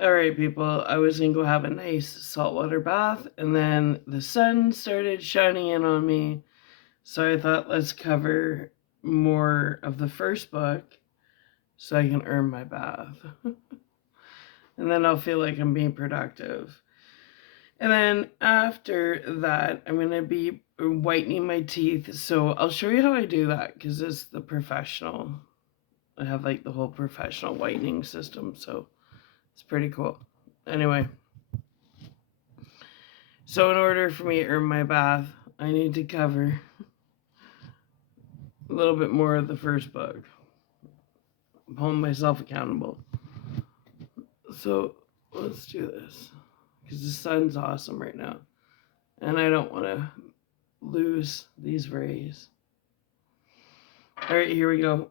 All right, people, I was gonna go have a nice saltwater bath, and then the sun started shining in on me. So I thought, let's cover more of the first book so I can earn my bath. And then I'll feel like I'm being productive. And then after that, I'm going to be whitening my teeth. So I'll show you how I do that because it's the professional. I have like the whole professional whitening system. So it's pretty cool. Anyway, so in order for me to earn my bath, I need to cover a little bit more of the first book. Hold myself accountable. So let's do this because the sun's awesome right now. And I don't want to lose these rays. All right, here we go.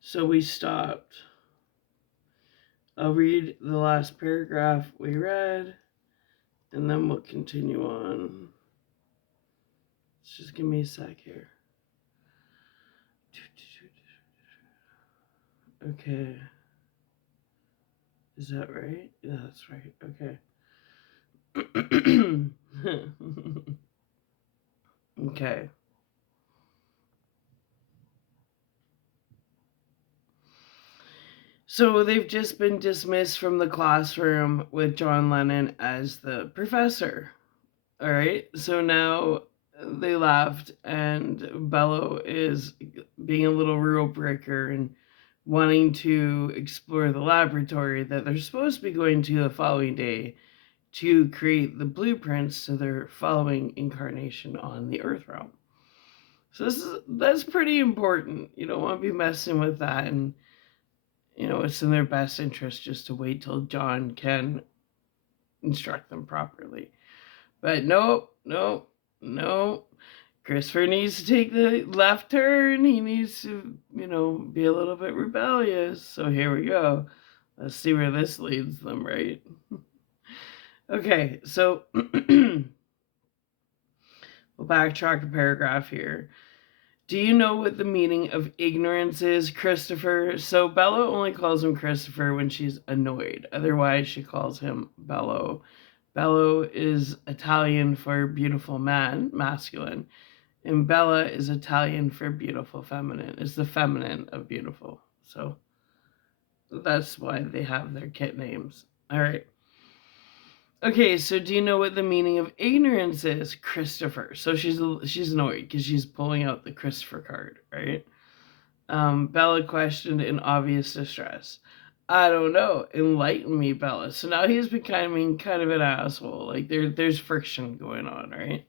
So we stopped. I'll read the last paragraph we read, and then we'll continue on. Just give me a sec here. Okay. Is that right? Yeah, that's right. Okay. Okay. So they've just been dismissed from the classroom with John Lennon as the professor. All right. So now they laughed, and Bello is being a little rule breaker and wanting to explore the laboratory that they're supposed to be going to the following day to create the blueprints to their following incarnation on the Earth realm. So that's pretty important. You don't want to be messing with that, and it's in their best interest just to wait till John can instruct them properly. But nope, nope, nope. Christopher needs to take the left turn. He needs to, be a little bit rebellious. So here we go. Let's see where this leads them, right? Okay, so we'll backtrack a paragraph here. Do you know what the meaning of ignorance is, Christopher? So Bella only calls him Christopher when she's annoyed. Otherwise, she calls him Bello. Bello is Italian for beautiful man, masculine. And Bella is Italian for beautiful, feminine. It's the feminine of beautiful. So that's why they have their kit names. All right. Okay, so do you know what the meaning of ignorance is, Christopher? So she's annoyed because she's pulling out the Christopher card, right? Bella questioned in obvious distress. I don't know. Enlighten me, Bella. So now he's becoming kind of an asshole. Like there's friction going on, right?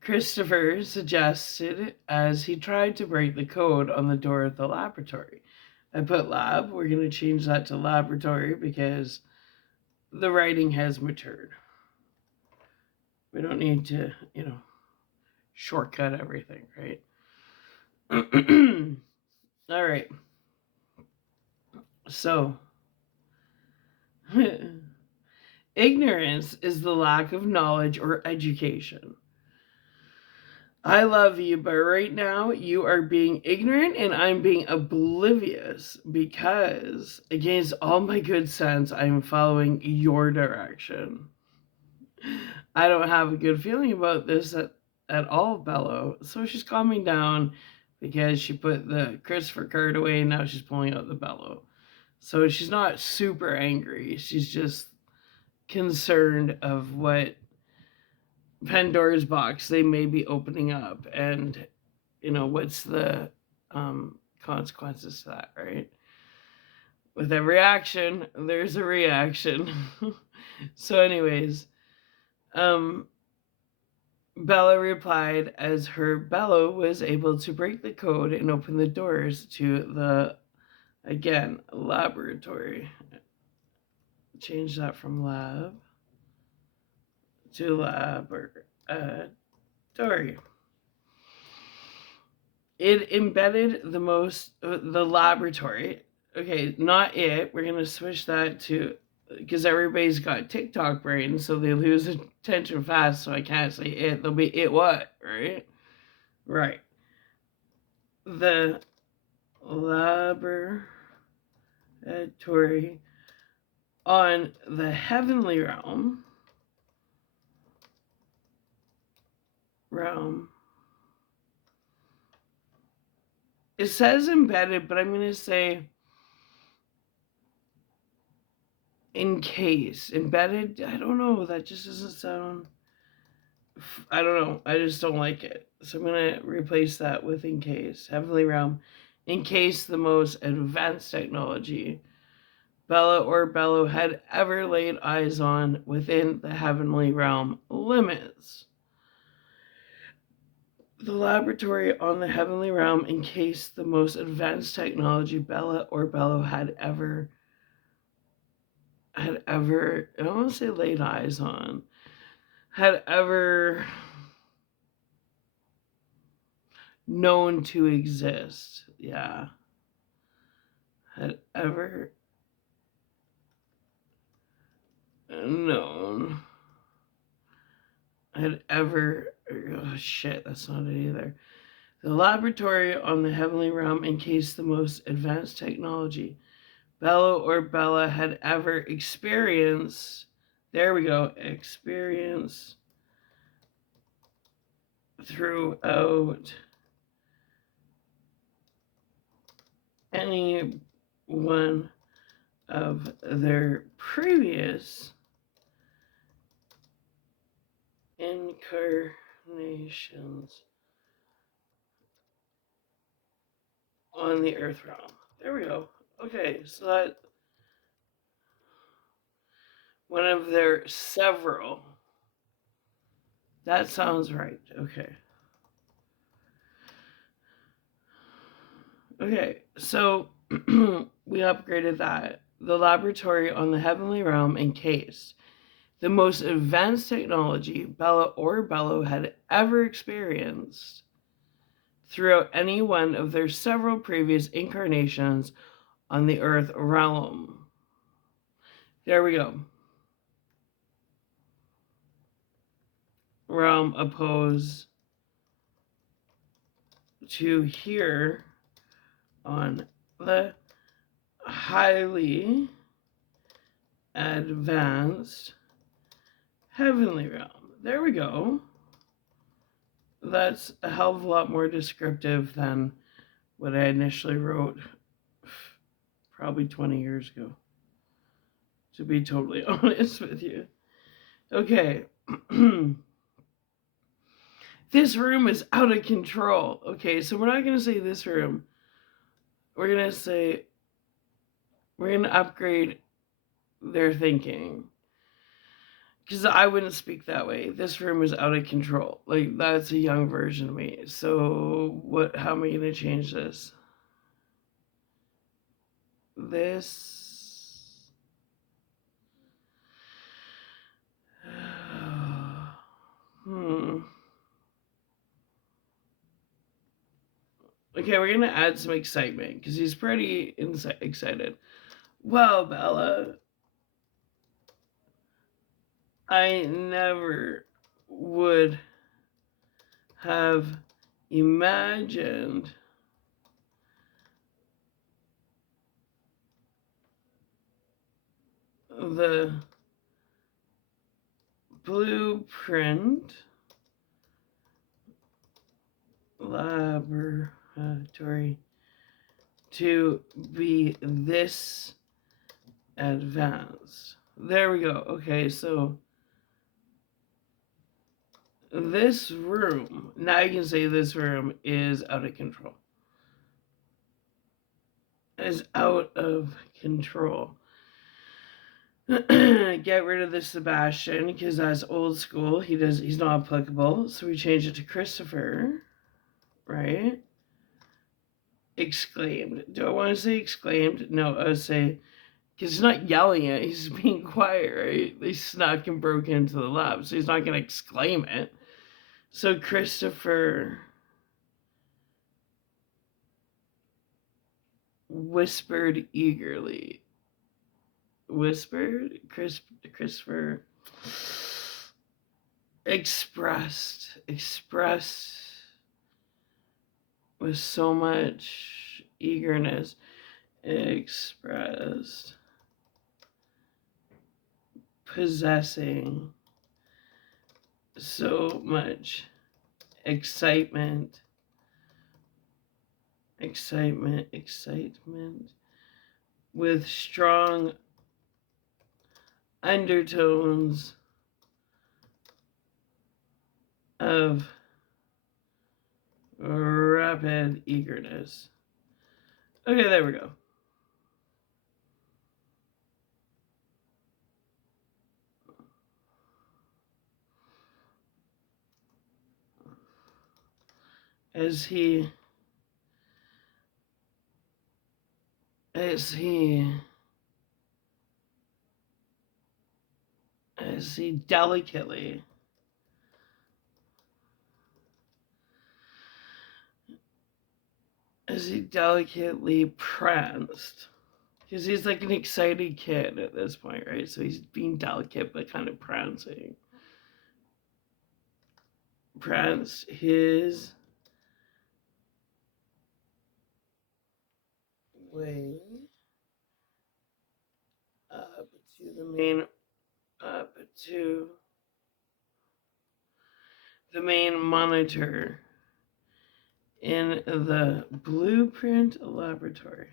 Christopher suggested as he tried to break the code on the door of the laboratory. I put lab. We're going to change that to laboratory because the writing has matured. We don't need to, shortcut everything, right? All right. So, ignorance is the lack of knowledge or education. I love you, but right now you are being ignorant and I'm being oblivious because, against all my good sense, I am following your direction. I don't have a good feeling about this at all, Bello. So she's calming down because she put the Christopher card away and now she's pulling out the Bello. So she's not super angry. She's just concerned of what Pandora's box they may be opening up and what's the consequences to that, right? With every action there's a reaction. So anyways, Bella replied as her Bello was able to break the code and open the doors to the, again, laboratory. Change that from lab to laboratory. It embedded the laboratory. Okay, not it. We're going to switch that to, because everybody's got TikTok brain, so they lose attention fast, so I can't say it. They'll be it what, right? Right. The laboratory. laboratory on the heavenly realm. It says embedded, but I'm going to say encased. Embedded, I don't know. That just doesn't sound... I don't know. I just don't like it. So I'm going to replace that with encased. Heavenly realm. Encase the most advanced technology Bella or Bello had ever laid eyes on within the heavenly realm limits. The laboratory on the heavenly realm encased the most advanced technology Bella or Bello had ever, I don't want to say laid eyes on, had ever known to exist. Yeah. Had ever known. Had ever, oh shit, that's not it either. The laboratory on the heavenly realm encased the most advanced technology Bello or Bella had ever experienced. There we go. Experience throughout any one of their previous incarnations on the earth realm. There we go. Okay, so that one of their several. That sounds right. Okay. Okay, so we upgraded that. The laboratory on the heavenly realm encased the most advanced technology Bella or Bello had ever experienced throughout any one of their several previous incarnations on the earth realm. There we go. Realm opposed to here on the highly advanced heavenly realm. There we go. That's a hell of a lot more descriptive than what I initially wrote probably 20 years ago, to be totally honest with you. Okay. This room is out of control. Okay, so we're not going to say this room. We're going to say, we're going to upgrade their thinking. Because I wouldn't speak that way. This room is out of control. Like, that's a young version of me. So, how am I going to change this? This... Okay, we're going to add some excitement, because he's pretty excited. Well, Bella, I never would have imagined the blueprint laboratory to be this advanced. There we go. Okay, so this room, now you can say this room is out of control. Is out of control. Get rid of the Sebastian, because that's old school. He's not applicable. So we change it to Christopher, right? Exclaimed. Do I want to say exclaimed? No, I would say, because he's not yelling it, he's being quiet, right? They snuck and broke into the lab, so he's not going to exclaim it. So Christopher whispered eagerly. Whispered? Christopher expressed with so much eagerness expressed possessing so much excitement with strong undertones of rapid eagerness. Okay, there we go. As he delicately pranced, because he's like an excited kid at this point, right? So he's being delicate but kind of pranced his way up to the main monitor in the blueprint laboratory.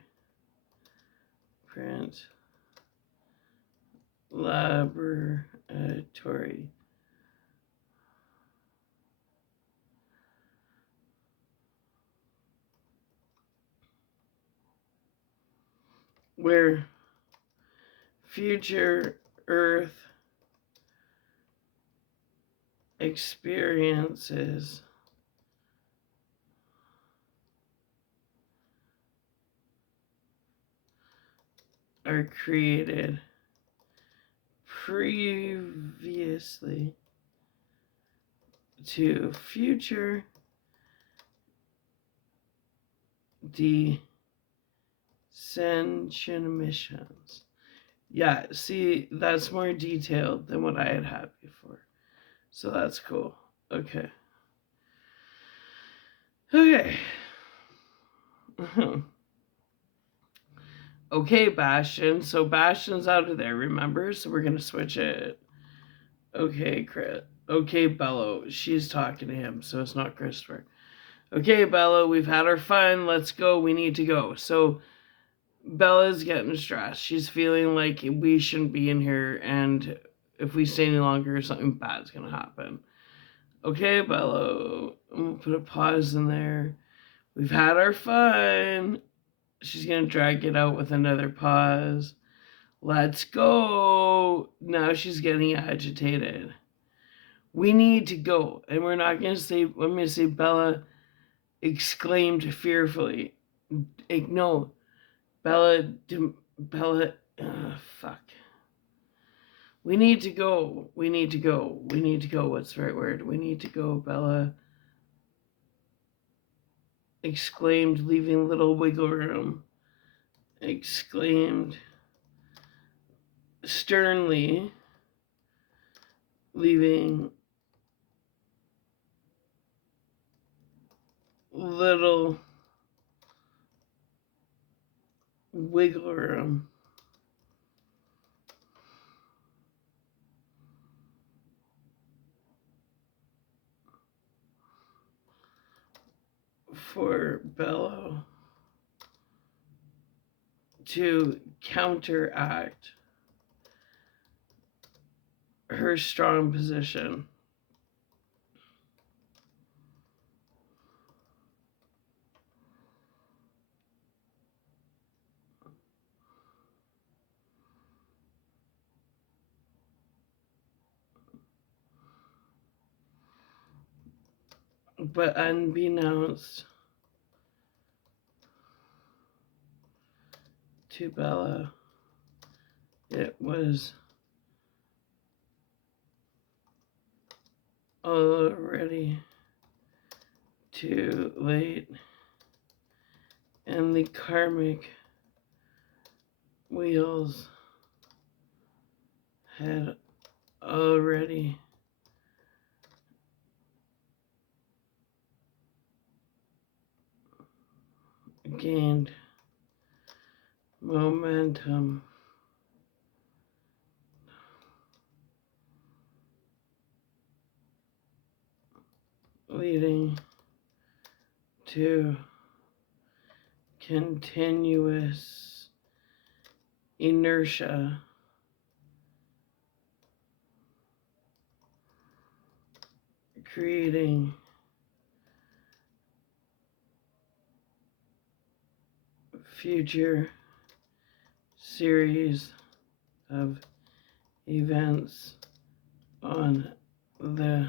Where future Earth experiences are created previously to future descension missions. Yeah, see, that's more detailed than what I had before. So that's cool. Okay. Okay. Okay, Bastion. So Bastion's out of there, remember? So we're going to switch it. Okay, Okay, Bello. She's talking to him, so it's not Christopher. Okay, Bella, we've had our fun. Let's go. We need to go. So Bella's getting stressed. She's feeling like we shouldn't be in here, and if we stay any longer, something bad's going to happen. Okay, Bella. I'm going to put a pause in there. We've had our fun. She's going to drag it out with another pause. Let's go. Now she's getting agitated. We need to go. And we're not going to say, I'm going to say Bella exclaimed fearfully. No. Bella, fuck. We need to go. We need to go. We need to go. What's the right word? We need to go, Bella exclaimed, leaving little wiggle room. Exclaimed sternly, leaving little wiggle room. For Bello to counteract her strong position. But unbeknownst to Bella, it was already too late, and the karmic wheels had already gained momentum leading to continuous inertia creating future series of events on the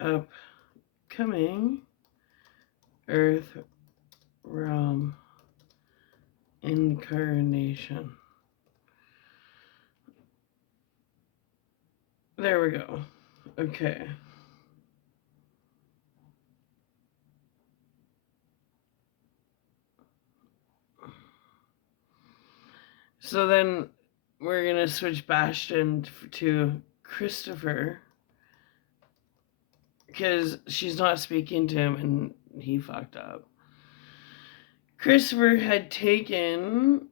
upcoming Earth realm incarnation. There we go. Okay. So then we're going to switch Bastion to Christopher because she's not speaking to him and he fucked up. Christopher had taken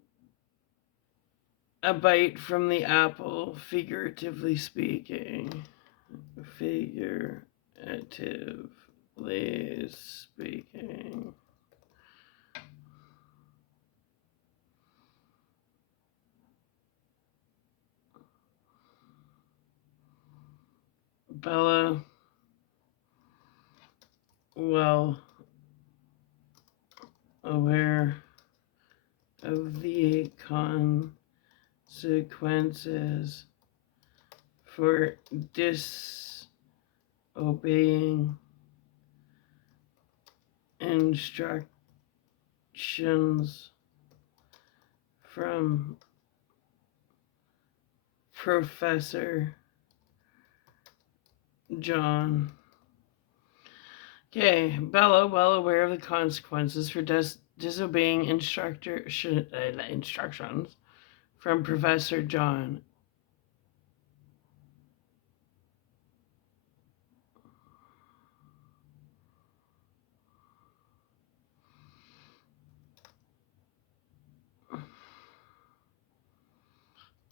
a bite from the apple, figuratively speaking. Figuratively speaking. Bella, well aware of the consequences for disobeying instructions from Professor John. Okay, Bella, well aware of the consequences for disobeying instructions from Professor John.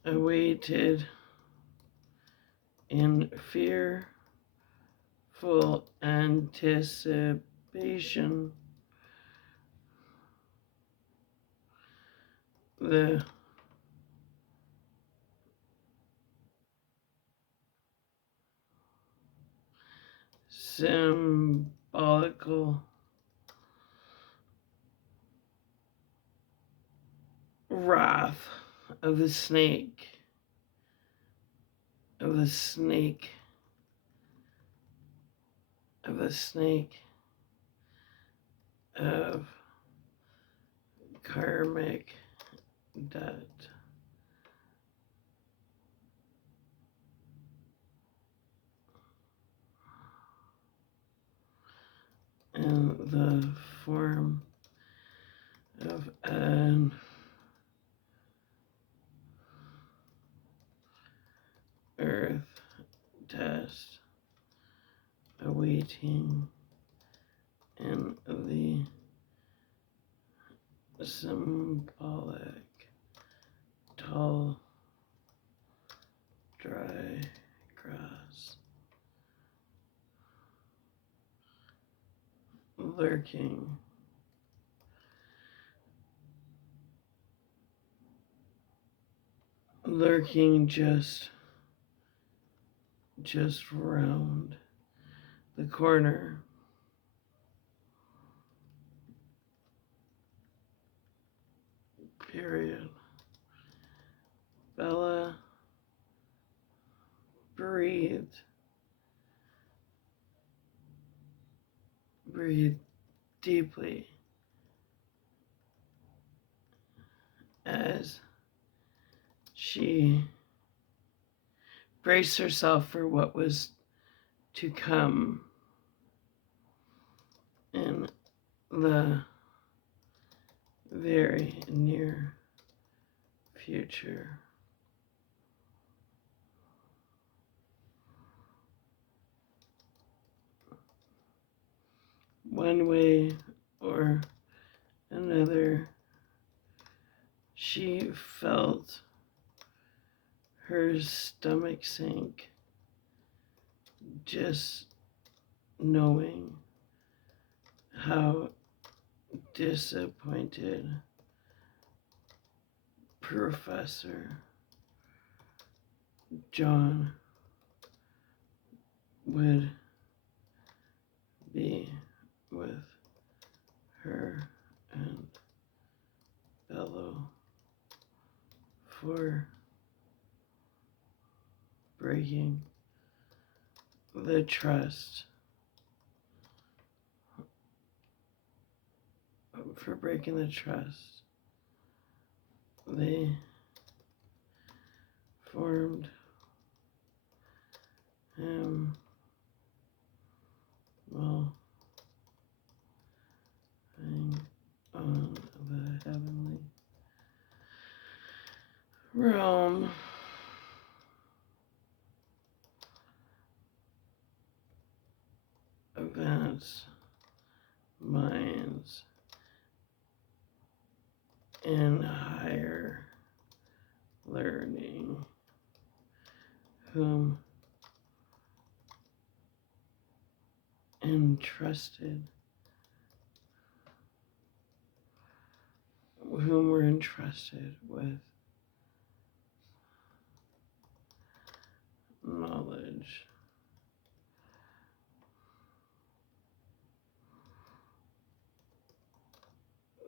Awaited in fearful anticipation the symbolical wrath of the snake of karmic debt. In the form of an earth test awaiting in the symbolic tall dry grass lurking just round the corner. Period. Bella breathed deeply as she braced herself for what was to come in the very near future. One way or another, She felt her stomach sink just knowing how disappointed Professor John would be with her and Bello for breaking the trust, they formed him while hang on the heavenly realm. Advance minds in higher learning, whom were entrusted with knowledge.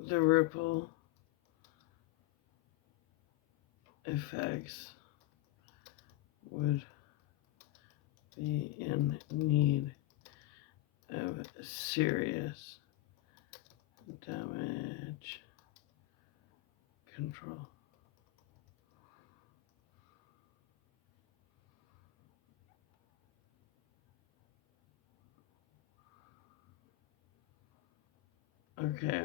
The ripple effects would be in need of serious damage control. Okay.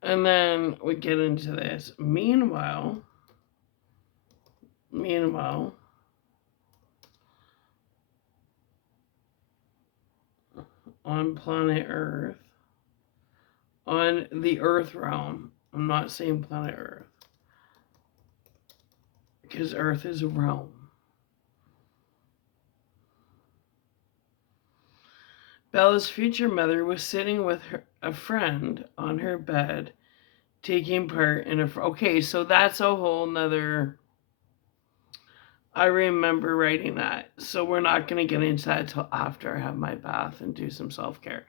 And then we get into this. Meanwhile, on planet Earth, on the Earth realm, I'm not saying planet Earth, because Earth is a realm. Bella's future mother was sitting with a friend on her bed, taking part in okay, so that's a whole nother. I remember writing that, so we're not going to get into that until after I have my bath and do some self-care,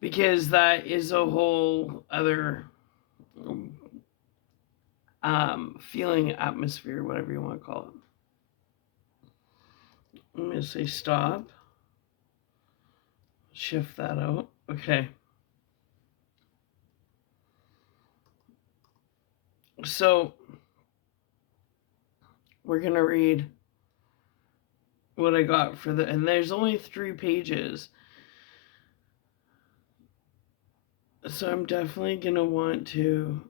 because that is a whole other feeling, atmosphere, whatever you want to call it. I'm going to say stop. Shift that out. Okay. So we're going to read what I got for and there's only 3 pages. So I'm definitely going to want to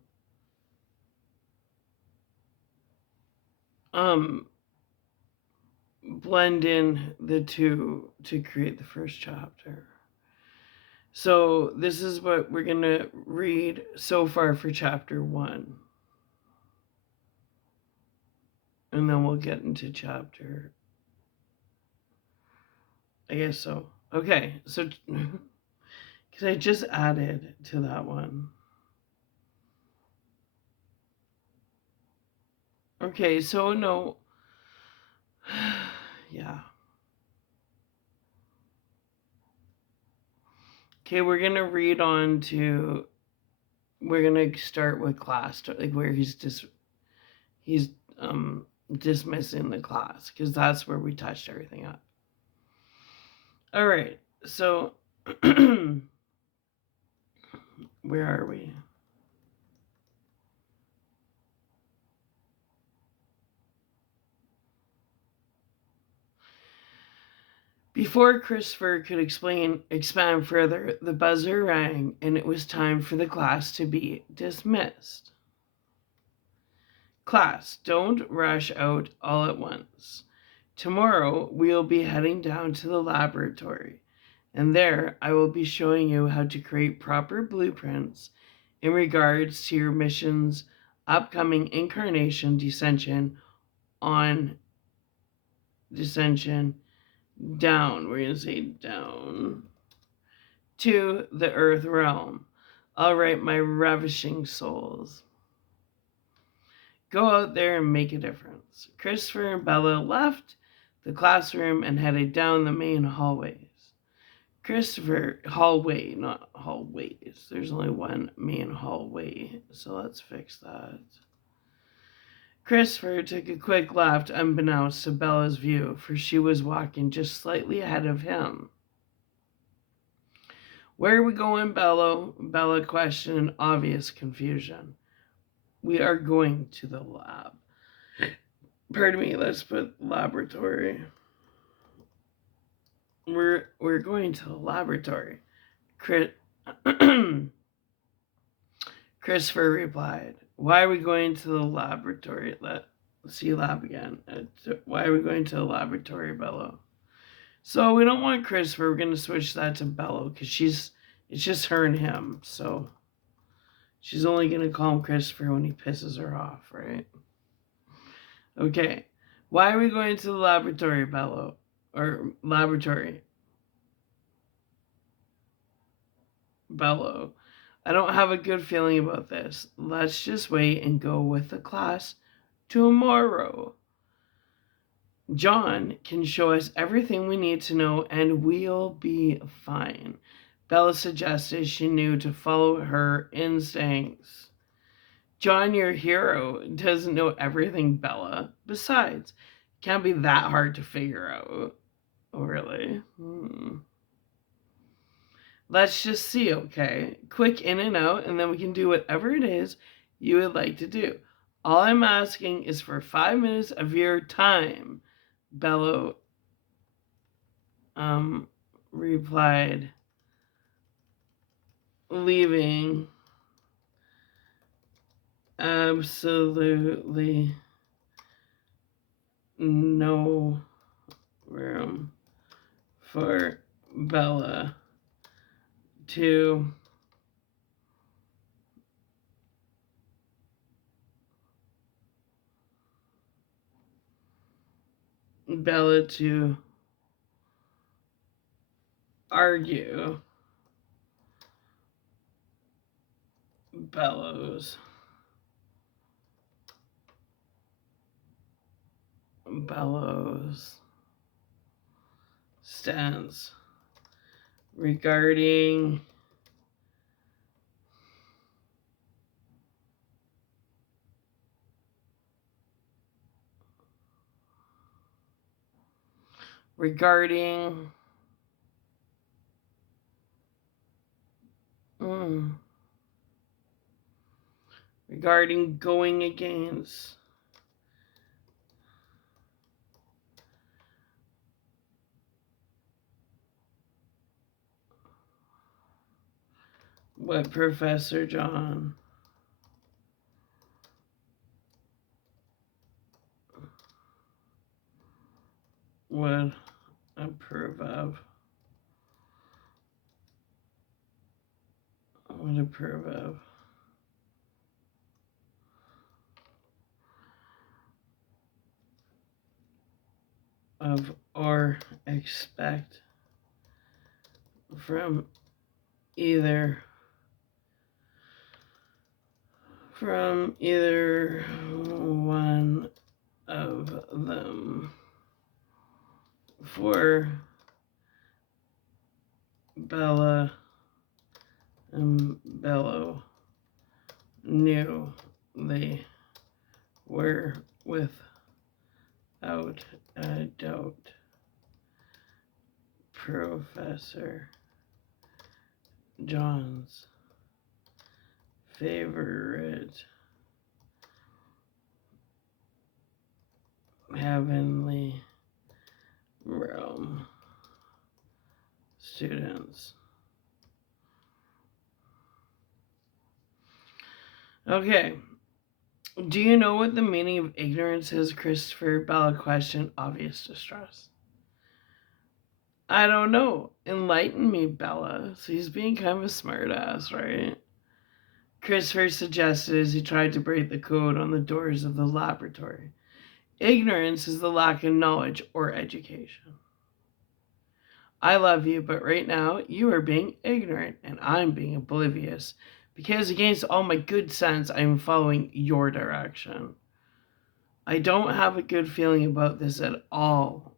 blend in the two to create the first chapter. So this is what we're going to read so far for chapter 1. And then we'll get into chapter, I guess so. Okay, so, because I just added to that one. Okay, so no, yeah. Okay, we're going to read on to, we're going to start with class, like where he's dismissing the class, because that's where we touched everything up. All right, so where are we? Before Christopher could expand further, the buzzer rang and it was time for the class to be dismissed. Class, don't rush out all at once. Tomorrow we'll be heading down to the laboratory, and there I will be showing you how to create proper blueprints in regards to your mission's upcoming incarnation descension down, we're going to say down, to the Earth realm. All right, my ravishing souls. Go out there and make a difference. Christopher and Bella left the classroom and headed down the main hallways. Hallway, not hallways. There's only one main hallway, so let's fix that. Christopher took a quick left unbeknownst to Bella's view, for she was walking just slightly ahead of him. Where are we going, Bella? Bella questioned in obvious confusion. We are going to the lab. Pardon me, let's put laboratory. We're going to the laboratory. Christopher replied. Why are we going to the laboratory? Let's see lab again. Why are we going to the laboratory, Bello? So we don't want Christopher. We're going to switch that to Bello because it's just her and him. So she's only going to call him Christopher when he pisses her off, right? Okay. Why are we going to the laboratory, Bello? Or laboratory? Bello. I don't have a good feeling about this. Let's just wait and go with the class tomorrow. John can show us everything we need to know and we'll be fine. Bella suggested she knew to follow her instincts. John, your hero, doesn't know everything, Bella. Besides, it can't be that hard to figure out. Oh, really? Let's just see, okay? Quick in and out, and then we can do whatever it is you would like to do. All I'm asking is for 5 minutes of your time, Bello replied, leaving absolutely no room for Bella to argue. Bellows stance regarding going against what Professor John would approve of. Or expect from either one of them. For Bella and Bello knew they were without a doubt Professor John's favorite heavenly realm. students. Okay. Do you know what the meaning of ignorance is, Christopher? Bella questioned, obvious distress. I don't know. Enlighten me, Bella. So he's being kind of a smartass, right? Christopher suggested as he tried to break the code on the doors of the laboratory. Ignorance is the lack of knowledge or education. I love you, but right now you are being ignorant and I'm being oblivious because against all my good sense, I'm following your direction. I don't have a good feeling about this at all,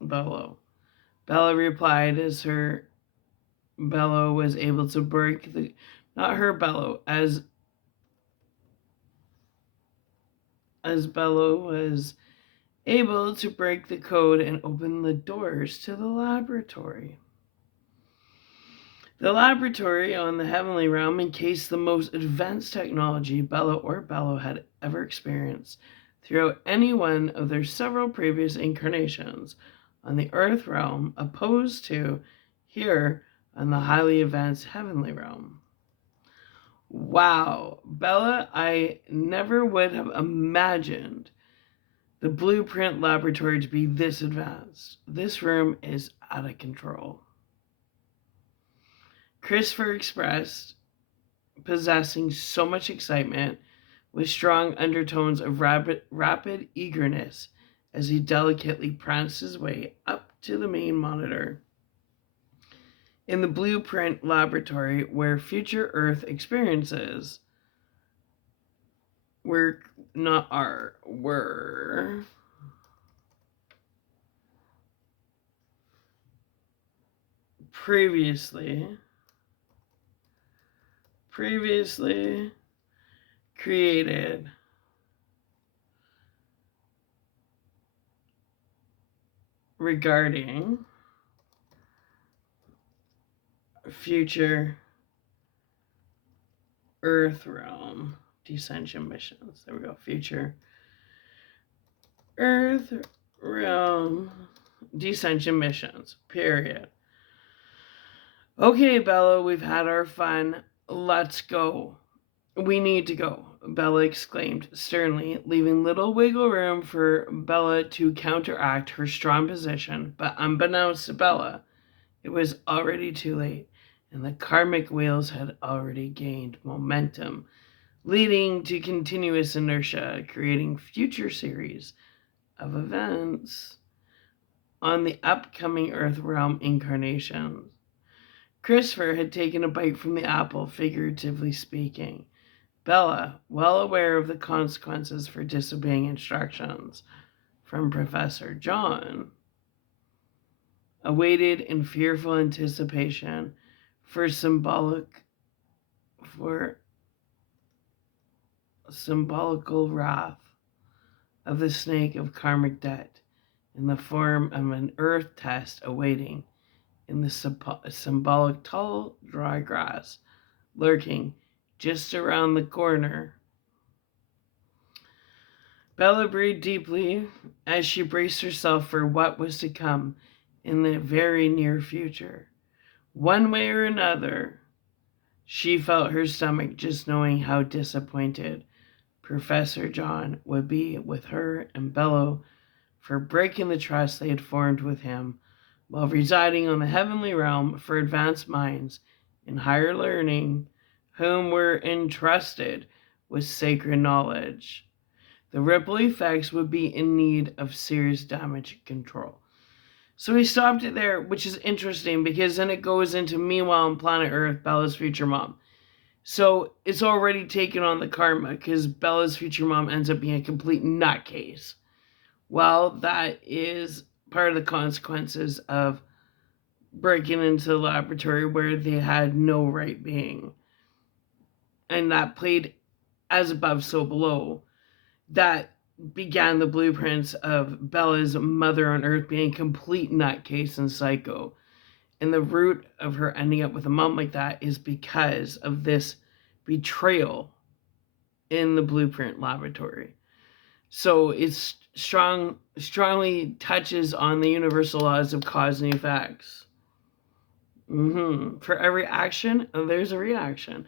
Bello. Bella replied as her bellow was able to break the, not her bellow, as Bello was able to break the code and open the doors to the laboratory. The laboratory on the heavenly realm encased the most advanced technology Bello had ever experienced throughout any one of their several previous incarnations on the earth realm, opposed to here on the highly advanced heavenly realm. Wow, Bella, I never would have imagined the Blueprint Laboratory to be this advanced. This room is out of control. Christopher expressed, possessing so much excitement with strong undertones of rapid eagerness as he delicately pranced his way up to the main monitor. In the Blueprint Laboratory, where future Earth experiences were previously created regarding future Earth realm descension missions. There we go. Future Earth realm descension missions. Period. Okay, Bella, we've had our fun. Let's go. We need to go, Bella exclaimed sternly, leaving little wiggle room for Bella to counteract her strong position. But unbeknownst to Bella, it was already too late, and the karmic wheels had already gained momentum, leading to continuous inertia, creating future series of events on the upcoming Earth realm incarnations. Christopher had taken a bite from the apple, figuratively speaking. Bella, well aware of the consequences for disobeying instructions from Professor John, awaited in fearful anticipation for symbolical wrath of the snake of karmic debt in the form of an earth test awaiting in the symbolic tall dry grass lurking just around the corner. Bella breathed deeply as she braced herself for what was to come in the very near future. One way or another, she felt her stomach just knowing how disappointed Professor John would be with her and Bello for breaking the trust they had formed with him while residing on the heavenly realm for advanced minds in higher learning whom were entrusted with sacred knowledge. The ripple effects would be in need of serious damage control. So he stopped it there, which is interesting because then it goes into meanwhile on planet Earth, Bella's future mom. So it's already taken on the karma because Bella's future mom ends up being a complete nutcase. Well, that is part of the consequences of breaking into the laboratory where they had no right being. And that played as above, so below. That began the blueprints of Bella's mother on Earth being a complete nutcase and psycho. And the root of her ending up with a mom like that is because of this betrayal in the Blueprint Laboratory. So it's strongly touches on the universal laws of cause and effects. For every action, there's a reaction.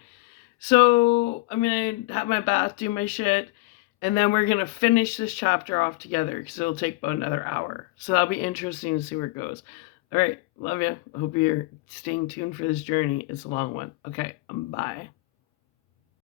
So I'm gonna have my bath, do my shit, and then we're gonna finish this chapter off together because it'll take about another hour. So that'll be interesting to see where it goes. All right, love you. I hope you're staying tuned for this journey. It's a long one. Okay, bye.